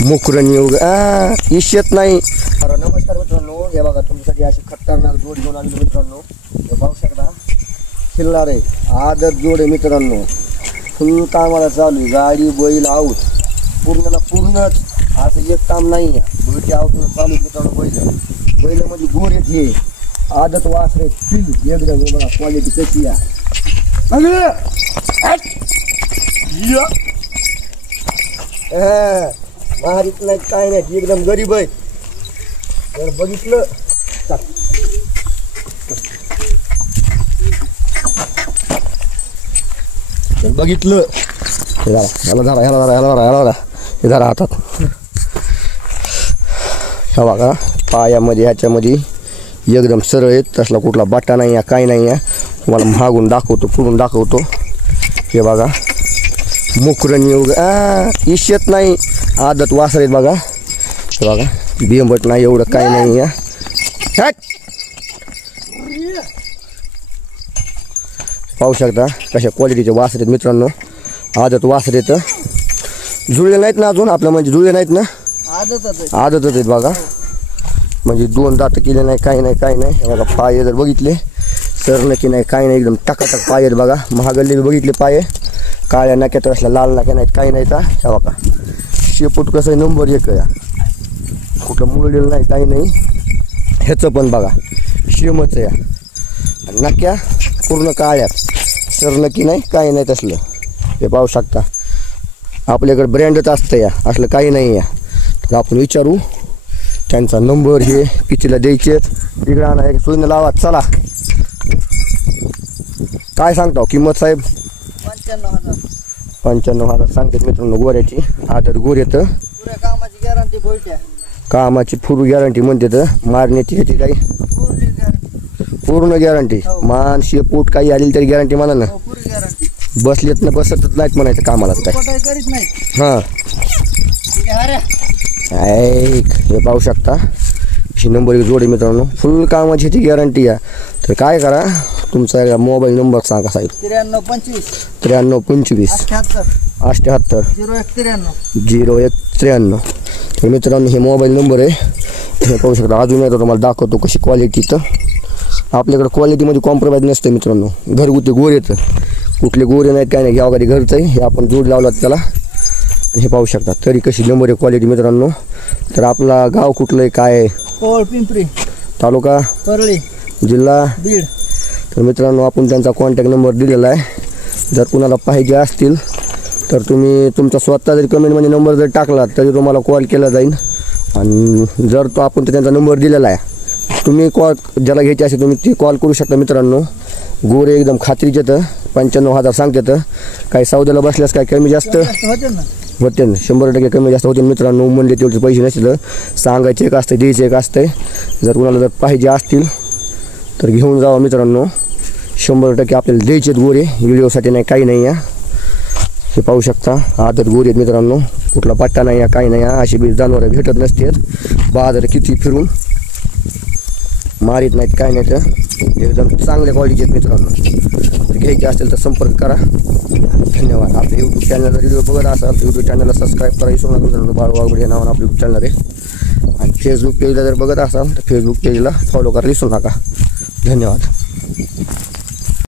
मुकरणी वगैरे इशेत नाही. नमस्कार मित्रांनो, हे बघा तुमच्यासाठी अशी खतरनाक जोड घेऊन आलेलो मित्रांनो. हे पाहू शकता, खिल्लार आहे, आदत जोड आहे मित्रांनो. फुल कामाला चालू आहे, गाडी बैल आऊत पूर्णला पूर्णच, असं एक काम नाही आहे. बैठी आऊतून चालू मित्रांनो. बैल म्हणजे गोर येत, हे आदत वास रे फिल एकदम. बघा क्वालिटी कशी आहे. मारीत नाही काय नाही, एकदम गरीब आहे. जर बघितलं बघितलं हे जरा हातात. हा बघा पायामध्ये ह्याच्यामध्ये एकदम सरळ आहेत, तसला कुठला बाटा नाही आहे, काय नाही आहे. तुम्हाला मागून दाखवतो, पुढून दाखवतो. हे बघा मुकरणी वगैरे इशेत नाही, आदत वासर आहेत बघा. हे बघा बिंबट नाही एवढं काय नाही आहे. पाहू शकता कशा क्वालिटीचे वासर आहेत मित्रांनो. आदत वासर आहेत, जुळले नाहीत ना अजून, आपल्या म्हणजे जुळले नाहीत ना, आदतच आहेत बघा. म्हणजे दोन दात केले नाही, काही नाही काय नाही. हे बघा पाय जर बघितले सरलं की नाही काय नाही, एकदम टकाटक पाय आहेत बघा. महागल्ले बघितले पाय, काळ्या नाक्यात असल्या लाल नाक्या नाहीत, काही नाही. का हे बघा शेपूट कसं आहे, नंबर 1 या, कुठलं मुळलेलं नाही काही नाही. ह्याचं पण बघा शेमच या, नाक्या पूर्ण काळ्यात, सरलं की नाही काही नाही तसलं. हे पाहू शकता, आपल्याकडे ब्रँडच असतं या, असलं काही नाही या. तर आपण विचारू त्यांचा नंबर, हे कितीला द्यायचे. इकडे आणा, एक सोयीनं लावा. चला काय सांगता किंमत साहेब? 95,000 सांगतात मित्रांनो. गोऱ्याची आदर गोर येतं, कामाची फुल गॅरंटी म्हणते. तर मारण्याची ह्याची काही पूर्ण गॅरंटी. मान शेपूट काही आली तरी गॅरंटी म्हणा ना. बसलेत ना बसतच नाहीत म्हणायचं कामाला काय. हां हे पाहू शकता, ही नंबर 1 जोडी मित्रांनो. फुल कामाची ह्याची गॅरंटी आहे. तर काय करा, तुमचा मोबाईल नंबर सांगा साहेब. 9325 88 0193. तर मित्रांनो हे मोबाईल नंबर आहे. हे पाहू शकता. अजून एकदा तुम्हाला दाखवतो कशी क्वालिटी. तर आपल्याकडे क्वालिटीमध्ये कॉम्प्रोमाइज नसते मित्रांनो. घरगुती गोर येतं, कुठले गोरे नाहीत काय नाही. घ्यावं कधी घरचं आहे, हे आपण जोड लावला त्याला. हे पाहू शकता तरी कशी नंबर 1 क्वालिटी मित्रांनो. तर आपला गाव कुठलं आहे काय? पिंपरी, तालुका परळी, जिल्हा बीड. तर मित्रांनो आपण त्यांचा कॉन्टॅक्ट नंबर दिलेला आहे. जर कुणाला पाहिजे असतील तर तुम्ही तुमचा स्वतः जरी कमेंटमध्ये नंबर जर टाकला तरी तुम्हाला कॉल केला जाईल. आणि जर तो आपण त्यांचा नंबर दिलेला आहे, तुम्ही कॉल ज्याला घ्यायचे असेल तुम्ही ती कॉल करू शकता मित्रांनो. गोरे एकदम खात्रीचे. तर 95,000 सांगतात. काही सौद्याला बसल्यास काय कमी जास्त होते ना, 100% कमी जास्त होते मित्रांनो. म्हणले तेवढे पैसे नसतील, सांगायचे एक असते, द्यायचे एक असते. जर कुणाला जर पाहिजे असतील तर घेऊन जावा मित्रांनो. 100% आपल्याला द्यायचे गोरे, व्हिडिओसाठी नाही काही नाही. हे पाहू शकता आदत गोरे आहेत मित्रांनो. कुठला पट्टा नाही आहे काही नाही. अशी बी जनावरं भेटत नसतात बाजार किती फिरून, मारीत नाहीत काय नाही. तर एकदम चांगल्या क्वालिटी आहेत मित्रांनो. तर घ्यायचे असतील तर संपर्क करा. धन्यवाद. आपल्या यूट्यूब चॅनलला व्हिडिओ बघत असाल तर यूट्यूब चॅनलला सबस्क्राईब करा विसरू नका मित्रांनो. बाळ वाघबडे या नावानं आपलं यूट्यूब चॅनल आहे. आणि फेसबुक पेजला जर बघत असाल तर फेसबुक पेजला फॉलो करा विसरू नका. धन्यवाद.